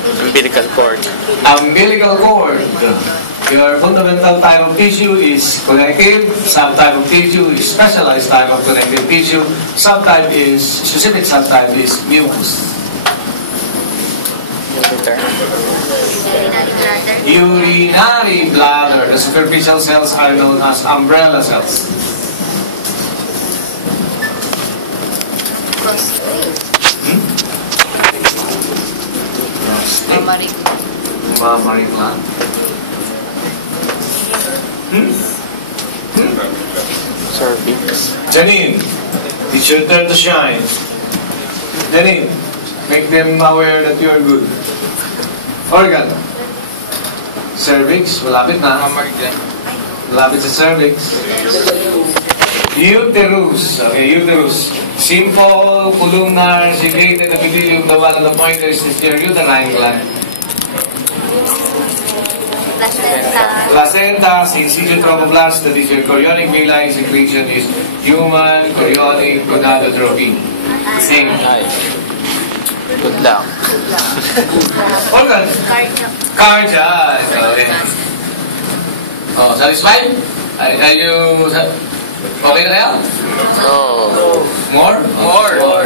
Umbilical cord. Umbilical cord. Your fundamental type of tissue is connective. Some type of tissue is specialized type of connective tissue. Specific subtype is mucus. Urinary bladder. The superficial cells are known as umbrella cells. Mammary gland. Cervix. Janine, it's your turn to shine. Janine, make them aware that you are good. Organ. Cervix, malapit na. Malapit sa cervix. Uterus. Okay, uterus. Simple, columnar, secreted epithelium, the one of the pointers is your uterine gland. Placenta, sincitial trophoblast, that is your chorionic villi secretion is human chorionic gonadotropin. Same. Good luck. Organ. Cardiac. Okay. Oh, satisfied? Are you okay na kayo? No. More? More.